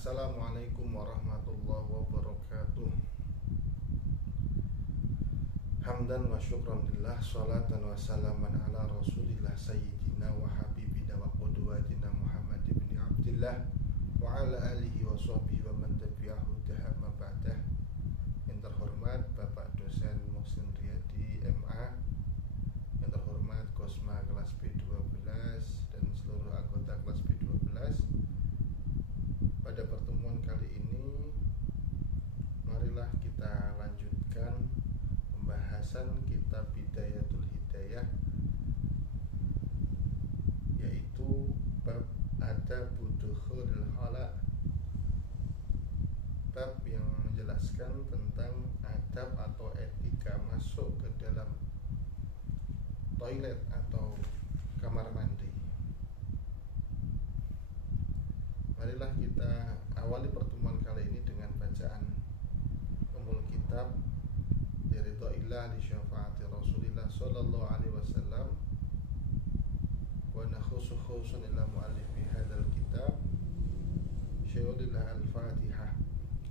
Assalamualaikum warahmatullahi wabarakatuh. Hamdan wa syukran lillah, salatan wa salaman ala rasulillah sayyidina wa habibina wa qudwatina Muhammad ibn Abdillah wa ala alihi wa sahbihi wa man tabi'ahu dahama ba'dah. Yang terhormat Bapak dosen Muhsin Riyadi MA, yang terhormat Kosma kelas B12 dan seluruh anggota kelas B12. Pada pertemuan kali ini, marilah kita lanjutkan pembahasan kitab Bidayatul Hidayah, yaitu bab Adabud Dukhulil Khala', bab yang menjelaskan tentang adab atau etika masuk ke dalam toilet atau kamar mandi. Marilah kita awali pertemuan kali ini dengan bacaan umul kitab dari Ridhoillah li syafaati Rasulillah sallallahu alaihi wasallam, wa nakhusu khususan ila muallif fi hadzal kitab Syaikhulillah al-Fatihah.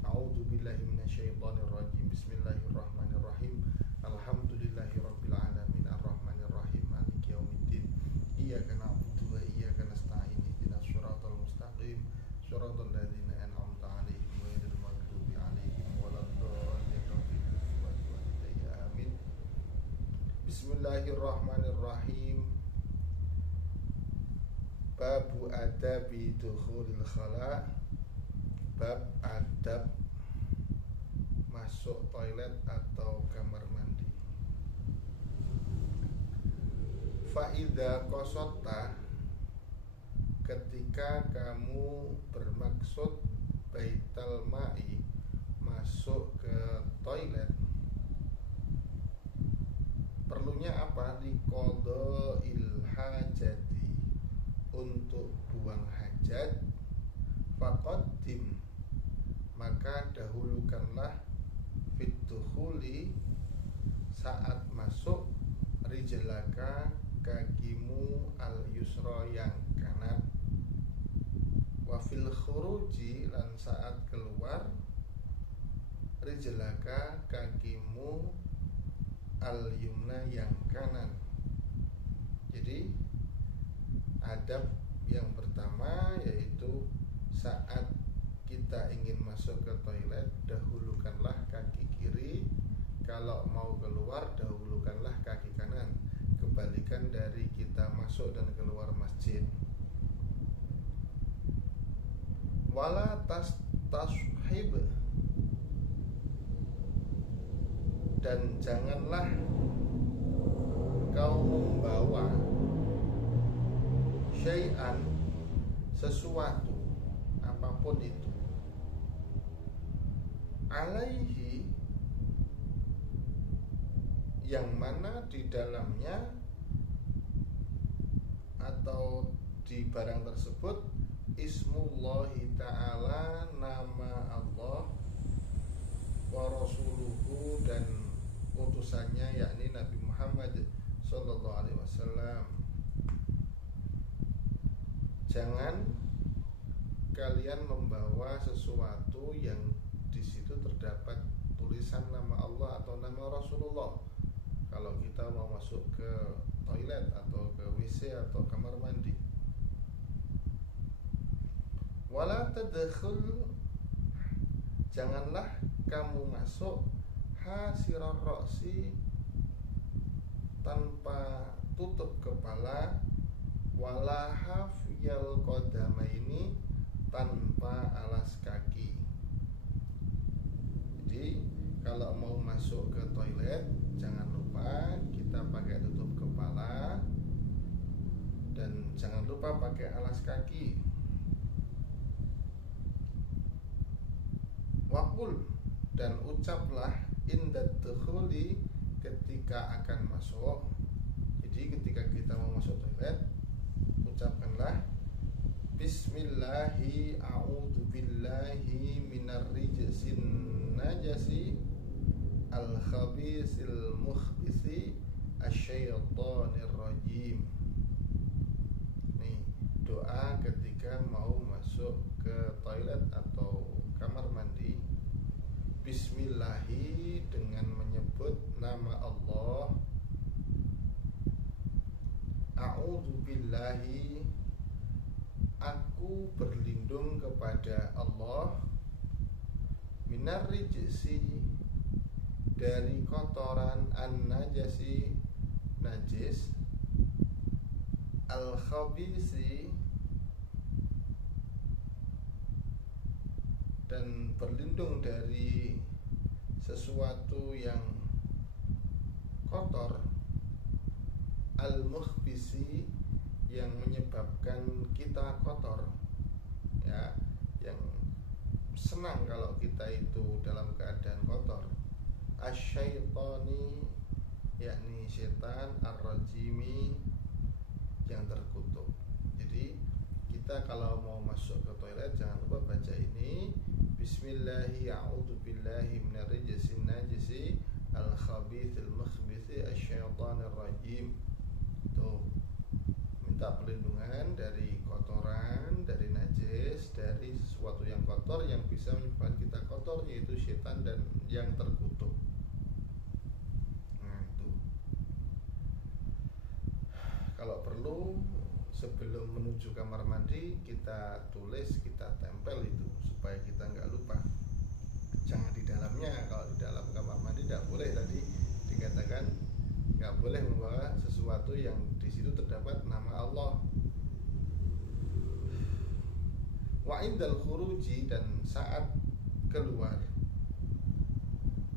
A'udzu billahi minasyaitonir rajim. Bismillahirrahmanirrahim. Alhamdulillahirabbil alamin arrahmanir rahim maliki yaumiddin. Iyyaka na'budu wa iyyaka nasta'in. Ihdinas shiratal mustaqim. Shiratal ladzina an'amta 'alaihim ghairil maghdubi 'alaihim waladdallin. Amin. Bismillahirrahmanirrahim. Babu adabi dukhulil khala', bab adab masuk toilet atau kamar mandi. Fa'idha qasata, ketika kamu bermaksud baital ma'i, masuk ke toilet, perlunya apa? Liqadha'il hajati, untuk buang hajat. Faqaddim, maka dahulukanlah, fituhuli, saat masuk, rijlaka, kakimu, al yusra, yang kanan. Wa fil khuruji, lan saat keluar, rijlaka, kakimu, al yumna, yang kanan. Jadi adab yang pertama yaitu saat kita ingin masuk ke toilet, dahulukanlah kaki kiri. Kalau mau keluar, dahulukanlah kaki kanan. Kebalikan dari kita masuk dan keluar masjid. Wala tashib, dan janganlah kau membawa syai'an, sesuatu apapun itu, alaihi, yang mana di dalamnya atau di barang tersebut ismullahi ta'ala, nama Allah, wa rasuluhu, dan utusannya yakni Nabi Muhammad sallallahu alaihi wasallam. Jangan kalian membawa sesuatu yang di situ terdapat tulisan nama Allah atau nama Rasulullah kalau kita mau masuk ke toilet atau ke WC atau kamar mandi. Wala tadkhul, janganlah kamu masuk hasirar ra'si, tanpa tutup kepala, wala hafyal qadamaini, tanpa alas kaki. Jadi kalau mau masuk ke toilet, jangan lupa kita pakai tutup kepala dan jangan lupa pakai alas kaki. Waqul, dan ucaplah indat dukhuli, ketika akan masuk. Jadi ketika kita mau masuk toilet, ucapkanlah bismillahi a'udzu billahi minar rijsin najasi al khabisil mukhbisi asyaitonir rajim. Nih, doa ketika mau masuk ke toilet atau bismillahi, dengan menyebut nama Allah. A'udzu billahi, aku berlindung kepada Allah. Minar rijsi, dari kotoran, an-najasi, najis, al-khabisi, dan berlindung dari sesuatu yang kotor, al-mukhbisi, yang menyebabkan kita kotor, ya, yang senang kalau kita itu dalam keadaan kotor. Asyaitani, yakni setan, ar-rajimi, yang terkutuk. Jadi kita kalau mau masuk ke toilet jangan lupa baca ini, bismillahi a'udzu billahi minar rijsin najisi al-khabithil mukhbithi asyaitanir rajim. Tuh, minta perlindungan dari kotoran, dari najis, dari sesuatu yang kotor yang bisa menyebabkan kita kotor, yaitu setan dan yang terkutuk. Nah, itu. Kalau perlu sebelum menuju kamar mandi kita tulis, kita tempel itu supaya kita nggak lupa. Jangan di dalamnya. Kalau di dalam kamar mandi tidak boleh, tadi dikatakan nggak boleh membawa sesuatu yang di situ terdapat nama Allah. Wa indal khuruji, dan saat keluar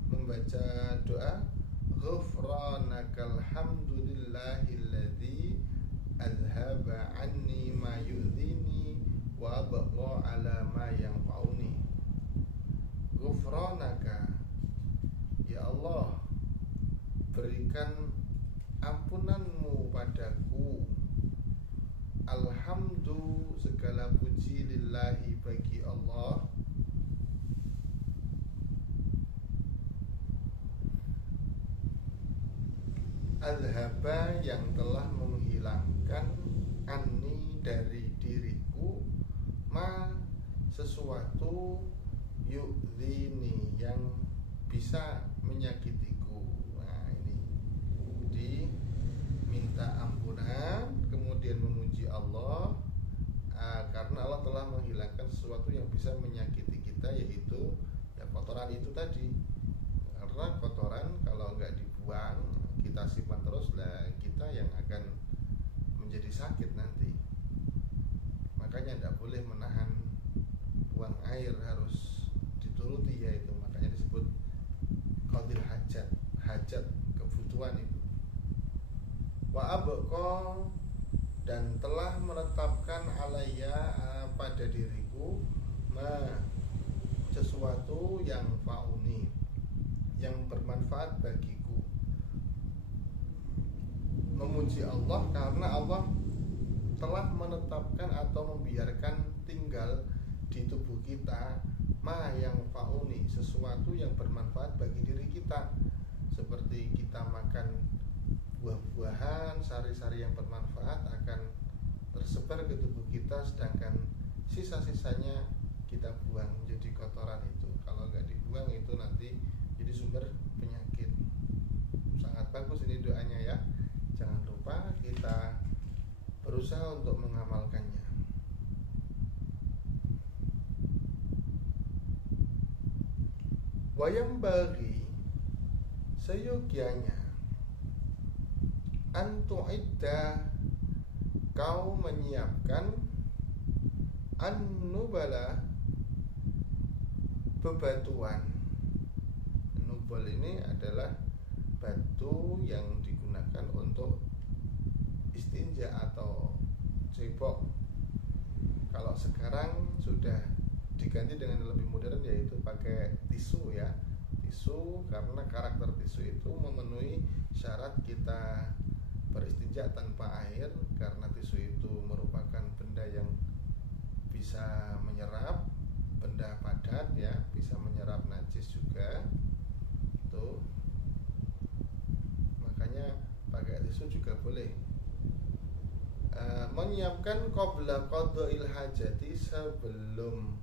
membaca doa ghufranakal hamdulillahilladzi azhaba anni ma yu'dhini wa abqa ala ma yanfa'uni. Ghufranaka, ya Allah, berikan ampunanmu padaku. Alhamdu, segala puji, lillahi, bagi Allah. Azhaba, yang telah menghilangkan, anni, dari diriku, ma, sesuatu, yu'dhini, yang bisa menyakitiku. Nah, ini diminta ampunan, kemudian memuji Allah, karena Allah telah menghilangkan sesuatu yang bisa menyakiti kita, yaitu ya kotoran itu tadi. Karena kotoran kalau nggak dibuang, kita simpan terus, lah kita yang akan menjadi sakit nanti. Makanya tidak boleh menahan buang air, harus dituruti, yaitu makanya disebut qadil hajat, hajat kebutuhan itu. Wa abqa, dan telah menetapkan alaiya, pada diriku, ma, sesuatu yang fauni, yang bermanfaat bagiku. Memuji Allah karena Allah telah menetapkan atau membiarkan tinggal di tubuh kita ma yang fauni, sesuatu yang bermanfaat bagi diri kita. Seperti kita makan buah-buahan, sari-sari yang bermanfaat akan tersebar ke tubuh kita, sedangkan sisa-sisanya kita buang jadi kotoran itu. Kalau nggak dibuang itu nanti jadi sumber penyakit. Sangat bagus ini doanya ya. Jangan lupa kita berusaha untuk mengamalkannya. Wayam bagi, seyogianya, antu'idda, kau menyiapkan, an-nubala, bebatuan. Nubal ini adalah batu yang digunakan untuk istinja atau cebok. Kalau sekarang sudah diganti dengan yang lebih modern, yaitu pakai tisu ya. Tisu, karena karakter tisu itu memenuhi syarat kita beristinja tanpa air, karena tisu itu merupakan benda yang bisa menyerap, benda padat ya, bisa menyerap najis juga. Tuh, makanya pakai tisu juga boleh. Menyiapkan qabla qadha'il hajati, sebelum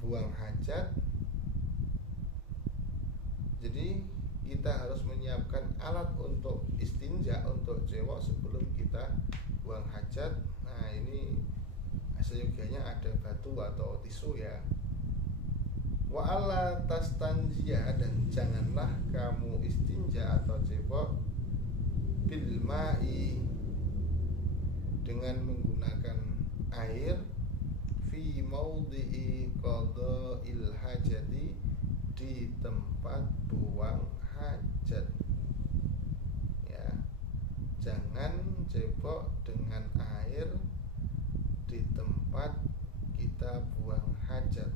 buang hajat, Jadi kita harus menyiapkan alat untuk istinja untuk cewek sebelum kita buang hajat. Nah ini seyogianya ada batu atau tisu ya. Wa alla tastanjia, dan janganlah kamu istinja atau cebok bil ma'i, dengan menggunakan air, fi maudhi'i qada'il hajati, di tempat buang hajat ya. Jangan cebok dengan air di tempat kita buang hajat.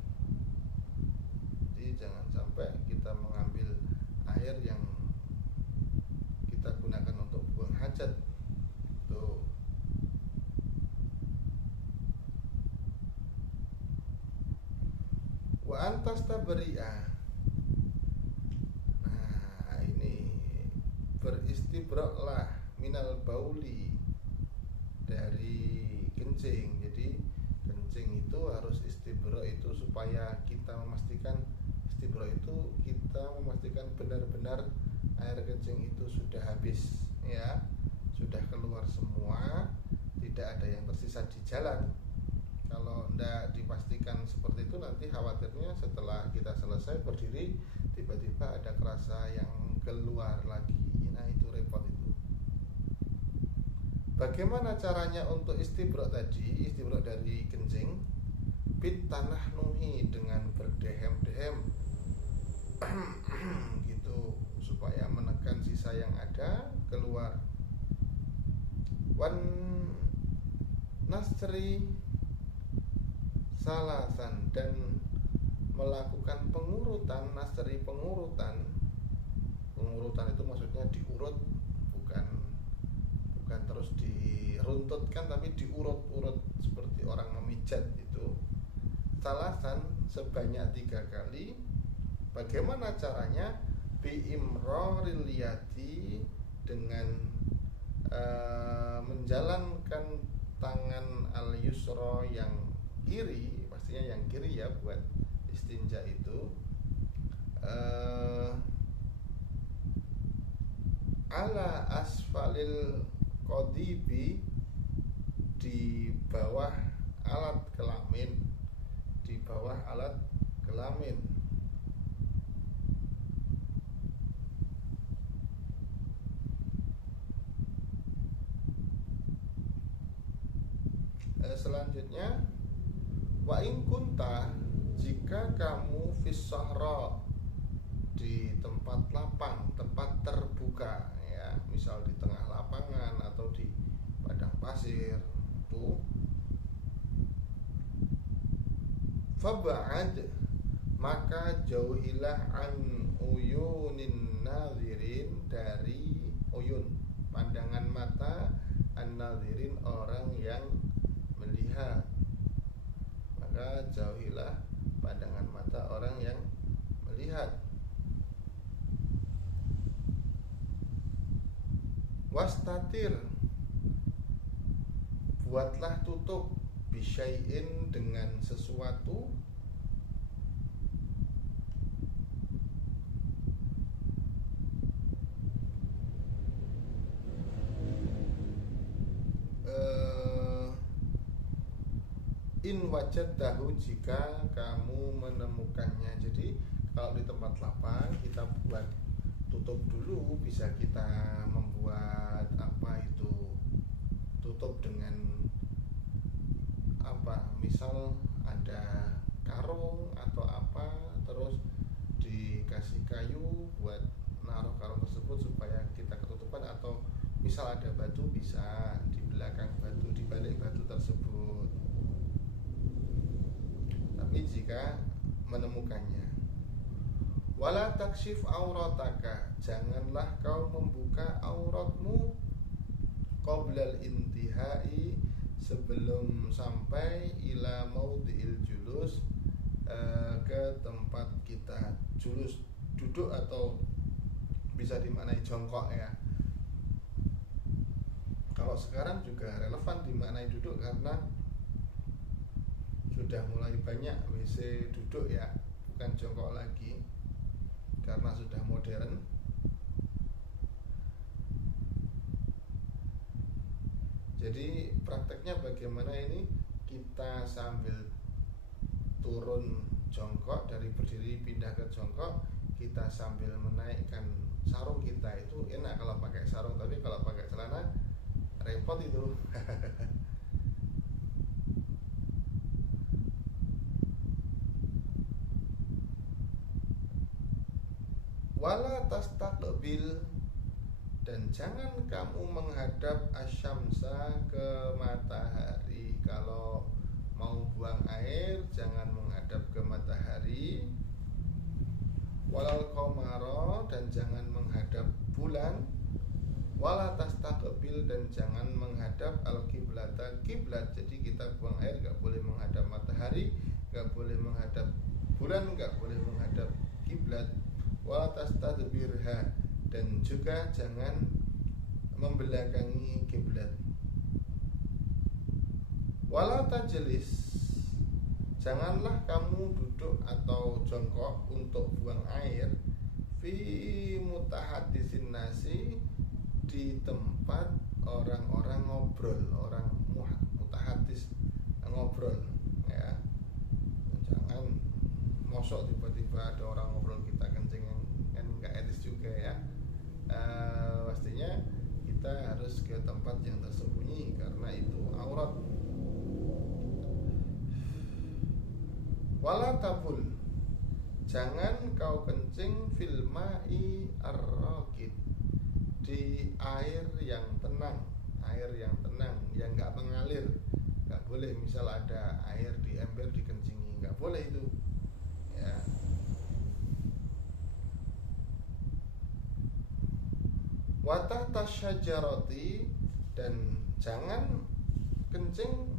Jadi jangan sampai kita mengambil air yang kita gunakan untuk buang hajat. Tuh. Wa antas tabri'a. Nah, ini beristibra'lah minal bauli, dari kencing. Jadi kencing itu harus istibra itu supaya kita memastikan istibra itu kita memastikan benar-benar air kencing itu sudah habis ya, sudah keluar semua, tidak ada yang tersisa di jalan. Kalau tidak dipastikan seperti itu, nanti khawatirnya setelah kita selesai berdiri tiba-tiba ada kerasa yang keluar lagi. Nah itu repot itu. Bagaimana caranya untuk istibra tadi? Istibra dari kencing, bit tanah nuhi, dengan berdehem-dehem gitu, supaya menekan sisa yang ada keluar. Wan nasri salasan, dan melakukan pengurutan. Nasri pengurutan itu maksudnya diurut, bukan terus diruntutkan, tapi diurut-urut seperti orang memijat itu. Salasan sebanyak 3 kali. Bagaimana caranya? Bi imraril yadi, dengan menjalankan tangan al yusra, yang kiri, pastinya yang kiri ya buat istinja itu, ala asfalil qadibi, di bawah alat kelamin, di bawah alat kelamin. Selanjutnya, wa in kunta, jika kamu fis sahra, di tempat lapang, tempat terbuka ya, misal di tengah lapangan atau di padang pasir itu, fab'ad, maka jauhilah an uyunin nadhirin, dari uyun, pandangan mata, an nadhirin, orang yang melihat. Maka jauhilah pandangan mata orang yang melihat. Wastatir, buatlah tutup, bisyai'in, dengan sesuatu, in wajadtahu, jika kamu menemukannya. Jadi kalau di tempat lapang kita buat tutup dulu, bisa kita membuat apa itu, tutup dengan apa, misal ada karung atau apa, terus dikasih kayu buat naruh karung tersebut supaya kita ketutupan, atau misal ada batu, bisa di belakang batu, di balik batu tersebut. Tapi jika menemukannya, wala takshif aurataka, janganlah kau membuka auratmu, qoblal intihai, sebelum sampai ila maudhi'il julus, ke tempat kita julus, duduk, atau bisa dimaknai jongkok ya. Kalau sekarang juga relevan dimaknai duduk, karena sudah mulai banyak WC duduk ya, bukan jongkok lagi. karena sudah modern. Jadi prakteknya bagaimana ini? Kita sambil turun jongkok, dari berdiri pindah ke jongkok, kita sambil menaikkan sarung kita. Itu enak kalau pakai sarung, tapi kalau pakai celana repot itu. Wala tastaqbil, dan jangan kamu menghadap asyamsa, ke matahari. Kalau mau buang air jangan menghadap ke matahari. Walal qamara, dan jangan menghadap bulan. Wala tastaqbil, dan jangan menghadap al-qiblata, kiblat. Jadi kita buang air gak boleh menghadap matahari, gak boleh menghadap bulan, gak boleh menghadap kiblat. Wala tastadbirha, dan juga jangan membelakangi kiblat. Wala tajlis, janganlah kamu duduk atau jongkok untuk buang air. Fi mutahaddisin nasi, di tempat orang-orang ngobrol, orang mutahaddis ngobrol, ya. Jangan mosok tiba-tiba ada orang ngobrol kita kencing, kan nggak etis juga ya. Pastinya kita harus ke tempat yang tersembunyi karena itu aurat. Wala tabul, jangan kau kencing fil ma'i ar-raqid, di air yang tenang, air yang tenang, yang nggak mengalir. Nggak boleh, misal ada air di ember dikencingi, nggak boleh itu, ya. Watah tasyajaroti, dan jangan kencing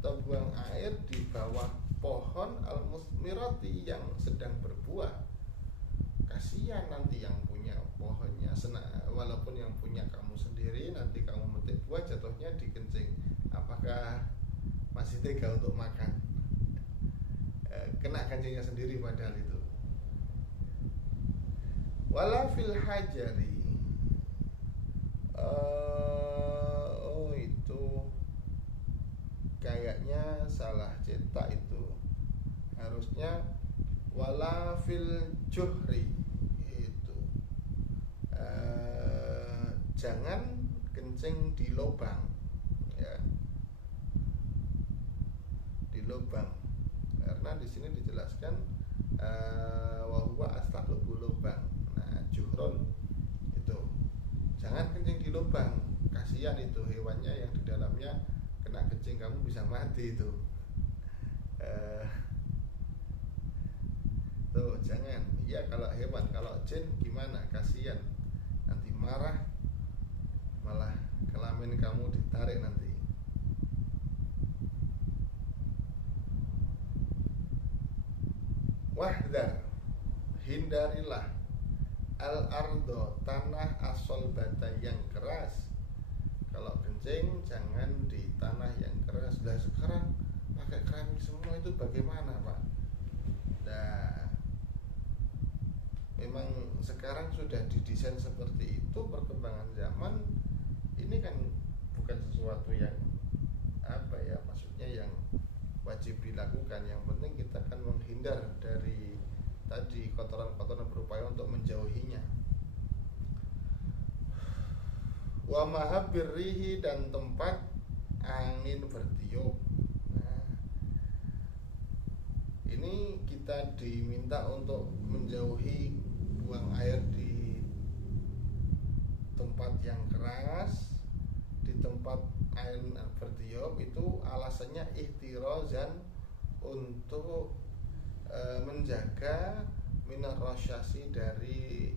atau buang air di bawah pohon al-musmirati, yang sedang berbuah. Kasihan nanti yang punya pohonnya, walaupun yang punya kamu sendiri, nanti kamu metik buah jatuhnya dikencing. Apakah masih tega untuk makan? Kena kencingnya sendiri padahal itu. Wala fil hajari, itu kayaknya salah cetak itu. Harusnya wala fil juhri, itu jangan kencing di lubang, ya, di lubang. Karena di sini dijelaskan wa huwa astaqbu lubang. Nah, juhron itu jangan kencing di lubang. Kasihan itu hewannya yang di dalamnya kena kencing kamu bisa mati itu. Tuh, jangan. Ya kalau hewan, kalau jin gimana? Kasihan. Nanti marah, malah kelamin kamu ditarik nanti. Wahdar, hindarilah al-ardo, tanah asolbata, yang keras. Kalau kencing jangan di tanah yang keras. Nah, sekarang pakai keramik semua, itu bagaimana, Pak? Nah, memang sekarang sudah didesain seperti itu, perkembangan zaman. Ini kan bukan sesuatu yang apa ya, maksudnya yang wajib dilakukan. Yang penting kita akan menghindar dari tadi kotoran-kotoran, berupaya untuk menjauhinya. Wa mahabbir rihi, dan tempat angin bertiup. Nah, ini kita diminta untuk menjauhi buang air di tempat yang keras, di tempat angin bertiup. Itu alasannya ihtirazan, untuk menjaga minar rasyasi, dari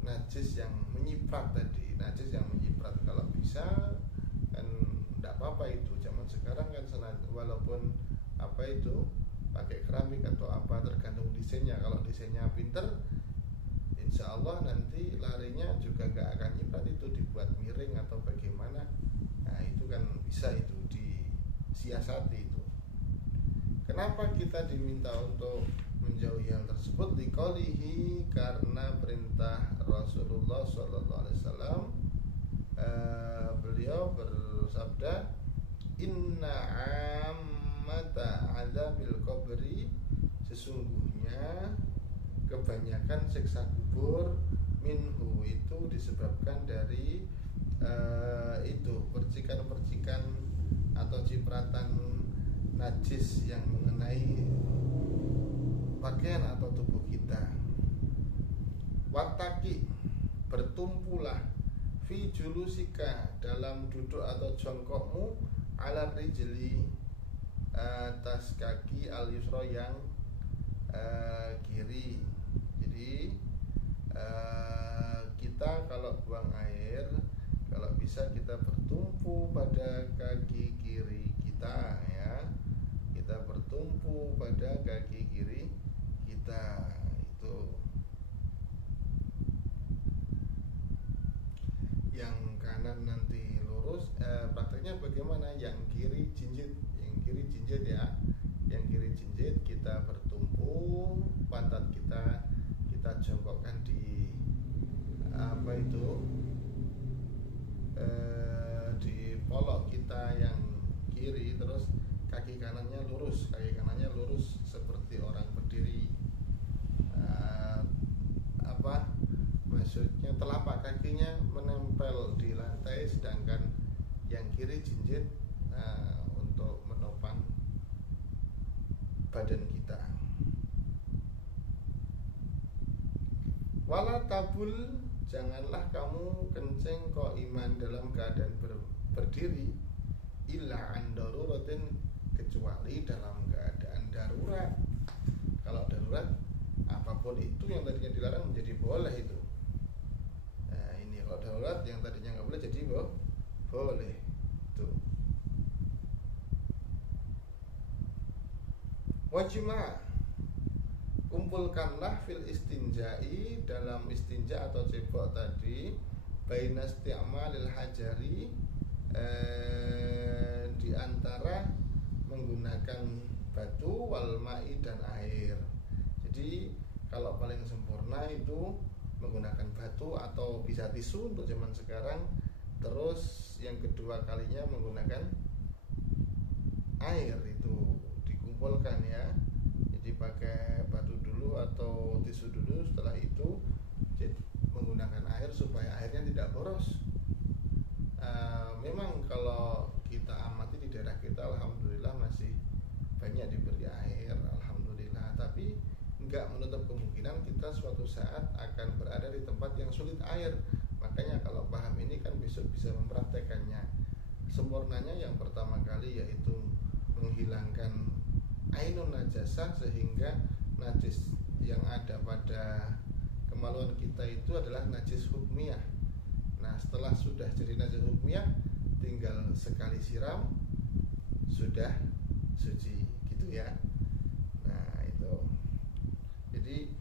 najis yang menyiprat tadi. Najis yang menyiprat kalau bisa kan tidak apa-apa itu. Zaman sekarang kan walaupun apa itu pakai keramik atau apa, tergantung desainnya. Kalau desainnya pinter, insya Allah nanti larinya juga gak akan nyiprat, itu dibuat miring atau bagaimana. Nah itu kan bisa itu disiasati itu. Kenapa kita diminta untuk menjauhi hal tersebut liqaulihi, karena perintah Rasulullah sallallahu alaihi wasallam. Beliau bersabda, inna ammata adzabil qabri, sesungguhnya kebanyakan siksa kubur, minhu, itu disebabkan dari itu percikan-percikan atau cipratan najis yang mengenai pakaian atau tubuh kita. Wataki, bertumpulah, fi julusika, dalam duduk atau jongkokmu, ala rijli, atas kaki, al yusra, yang kiri. Jadi kita kalau buang air, kalau bisa kita bertumpu pada kaki kiri kita, ya. Kita bertumpu pada kaki kiri kita. Itu yang kanan nanti lurus. Prakteknya bagaimana? Yang kiri jinjit, ya. Yang kiri jinjit, kita bertumpu, pantat kita jongkokkan di di polok kita yang kiri, terus kaki kanannya lurus seperti orang berdiri. Maksudnya telapak kakinya menempel di lantai, sedangkan yang kiri jinjit untuk menopang badan kita. Wala tabul, janganlah kamu kencing iman dalam keadaan berdiri, illa an daruratin, kecuali dalam keadaan darurat. Kalau darurat, apapun itu yang tadinya dilarang menjadi boleh itu. Nah, ini kalau darurat yang tadinya nggak boleh jadi boleh. Tuh. Wajima, kumpulkanlah fil istinjai, dalam istinja atau cebok tadi, baina isti'malil hajari, di antara menggunakan batu, wal ma'i, dan air. Jadi kalau paling sempurna itu menggunakan batu atau bisa tisu untuk zaman sekarang. Terus yang kedua kalinya menggunakan air, itu dikumpulkan, ya. Jadi pakai batu dulu atau tisu dulu, setelah itu menggunakan air supaya airnya tidak boros. Memang kalau kita amati di daerah kita, alhamdulillah masih banyak diberi air, alhamdulillah. Tapi enggak menutup kemungkinan kita suatu saat akan berada di tempat yang sulit air. Makanya kalau paham ini kan besok bisa mempraktekannya. Sempurnanya yang pertama kali yaitu menghilangkan ainun najasah, sehingga najis yang ada pada kemaluan kita itu adalah najis hukmiyah. Nah, setelah sudah jadi najis hukmiyah, tinggal sekali siram sudah suci, gitu ya. Nah, itu. Jadi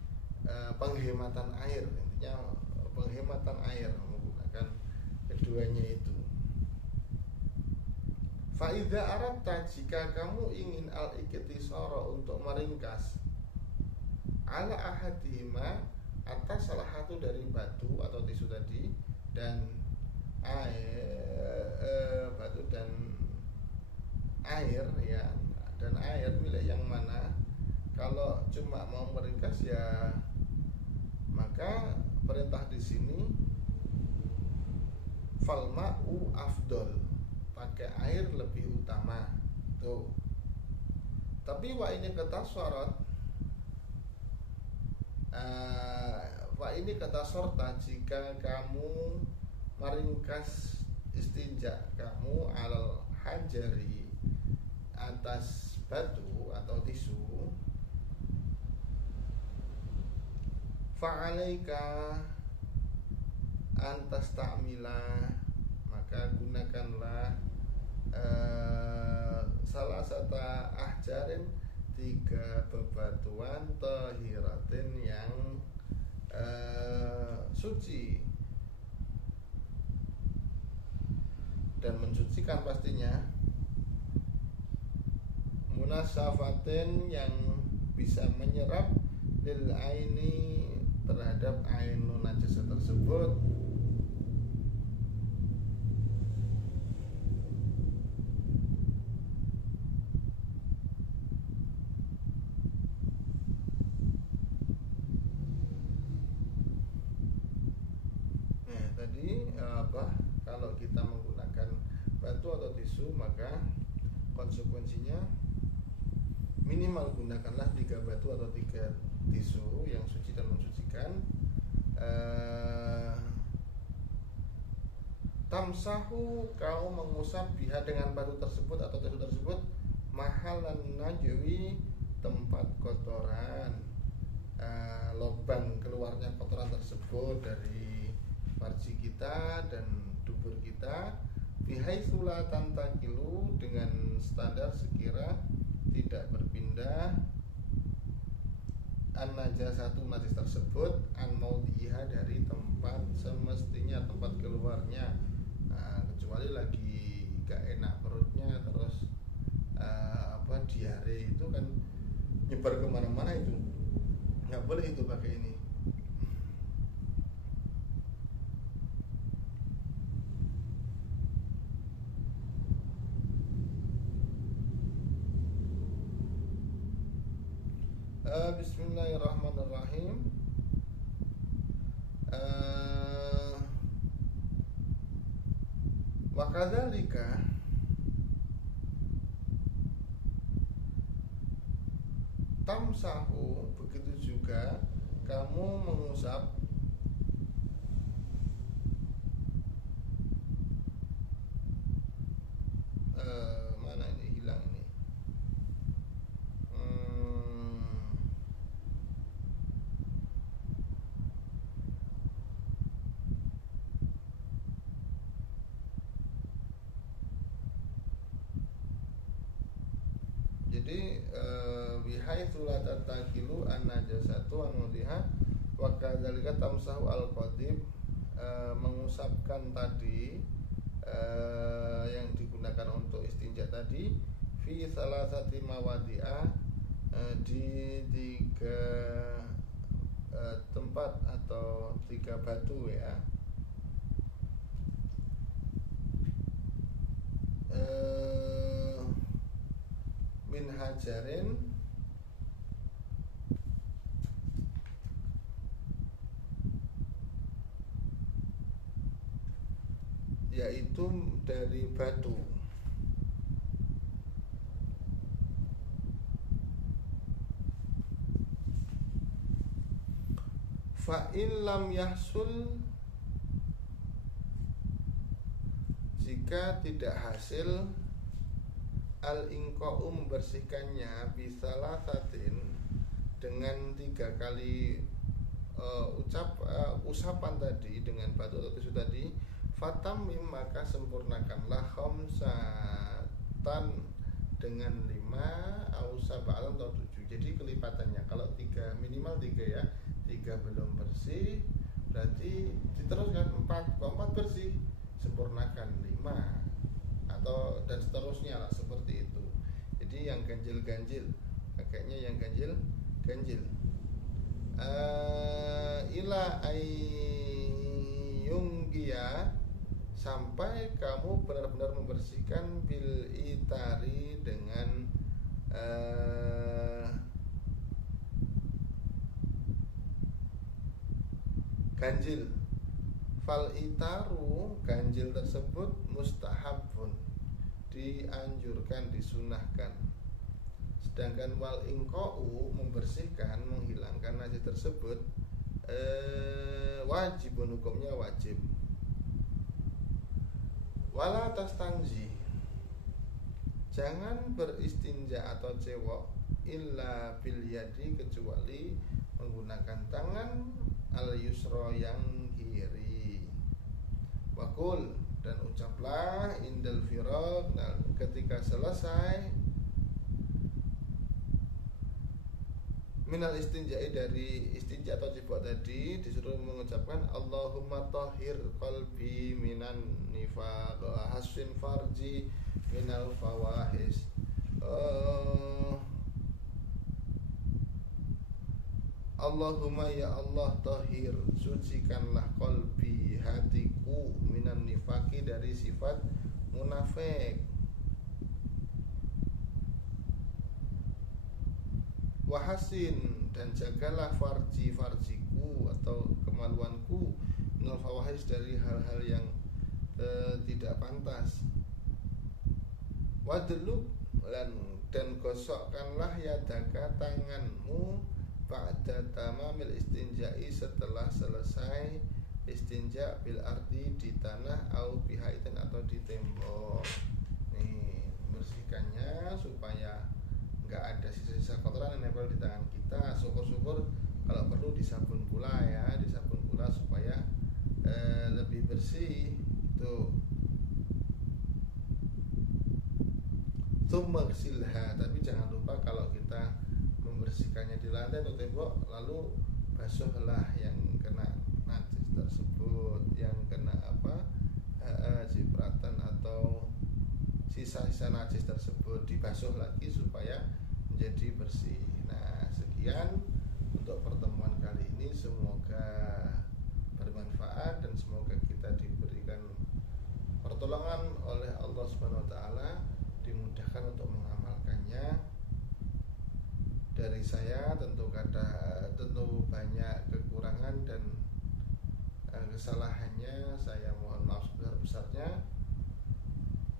penghematan air, intinya penghematan air menggunakan keduanya itu. Fa'idha aratta, jika kamu ingin al-iktisara, untuk meringkas, ala ahadihima, atas salah satu dari batu atau tisu tadi, dan air, batu dan air, ya. Dan air milik yang mana? Kalau cuma mau meringkas, ya maka perintah di sini falma'u afdol, pakai air lebih utama. Tuh. Tapi wa ini kata syarat, kata sorta, jika kamu meringkas istinja kamu alal hajari, atas batu atau tisu, fa'alaika antas ta'mila, maka gunakanlah salah satu ahjarin, 3 bebatuan, tahiratin, yang suci dan mensucikan pastinya, munasafatin, yang bisa menyerap lil aini terhadap ainun najasa tersebut. Nah, tadi kalau kita menggunakan batu atau tisu, maka konsekuensinya minimal gunakanlah 3 batu atau 3 tisu yang suci dan mensucikan. Tamsahu, kau mengusap biha dengan batu tersebut atau tisu tersebut, mahalan najwi, tempat kotoran, lubang keluarnya kotoran tersebut dari farji kita dan dubur kita, bihaitsu la tantakilu, dengan standar sekira tidak berpindah, an najasatu najis tersebut, an maudhiha, dari tempat semestinya, tempat keluarnya. Kecuali lagi gak enak perutnya, terus diare itu kan nyebar kemana-mana, itu nggak boleh itu pakai ini. Bismillahirrahmanirrahim. Wa kadzalika, tamsahu, begitu juga kamu mengusap mana ini hilang ini. Jadi bihaitsu la tatakilu an najasatu an mudhiha wa kadzalika tamsahu al qadib, mengusapkan tadi yang digunakan untuk istinja tadi, fi salasati mawadi'ah, di 3 tempat atau 3 batu ya. Min hajarin, yaitu dari batu. Fa in lam yahsul, jika tidak hasil, al-inqa'u, membersihkannya, bisalah satin, dengan 3 kali usapan tadi dengan batu atau tisu tadi, fatamim, maka sempurnakanlah, khamsatan, dengan 5, au sab'an, atau 7. Jadi kelipatannya, kalau 3 minimal 3 ya, 3 belum bersih, berarti diteruskan 4. Kalau 4 bersih, sempurnakan 5, atau dan seterusnya lah, seperti itu. Jadi yang ganjil-ganjil, pakainya yang ganjil-ganjil. Ila ayyunggia, sampai kamu benar-benar membersihkan, bil itari, dengan ganjil. Fal itaru, ganjil tersebut, mustahabun, dianjurkan, disunahkan. Sedangkan wal inqa'u, membersihkan, menghilangkan najis tersebut, wajibun, hukumnya wajib. Wala tastanji, jangan beristinja atau cewok, illa bil yadi, kecuali menggunakan tangan, al yusra, yang kiri. Wakul, dan ucaplah, indal firaq, ketika selesai, minal istinja'i, dari istinja atau cebok tadi, disuruh mengucapkan Allahumma tahhir qalbi minan nifaq, hassin farji minal fawahis. Allahumma ya Allah tahhir, sucikanlah qalbi, hatiku, minan nifaki, dari sifat munafik. Wahasin, dan jagalah farjiku atau kemaluanku, minal fawahis, dari hal-hal yang tidak pantas. Wadluk, dan gosokkanlah yadaka, tanganmu, ba'da tamamil istinja'i, setelah selesai istinja, bil ardi, di tanah, au bihaitin, atau di tembok. Nih, membersihkannya supaya nggak ada sisa-sisa kotoran yang nempel di tangan kita. Syukur-syukur kalau perlu disabun pula ya, disabun pula supaya lebih bersih tuh. Tsummaghsilha, tapi jangan lupa kalau kita membersihkannya di lantai atau tembok, lalu basuhlah yang kena najis tersebut, yang kena cipratan atau sisa-sisa najis tersebut, dibasuh lagi supaya menjadi bersih. Nah, sekian untuk pertemuan kali ini, semoga bermanfaat dan semoga kita diberikan pertolongan oleh Allah Subhanahu wa taala, dimudahkan untuk mengamalkannya. Dari saya tentu banyak kekurangan dan kesalahannya, saya mohon maaf sebesar-besarnya.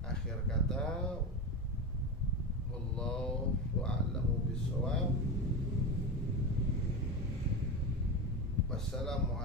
Akhir kata, wallahu a'lamu bishawab. Wassalamu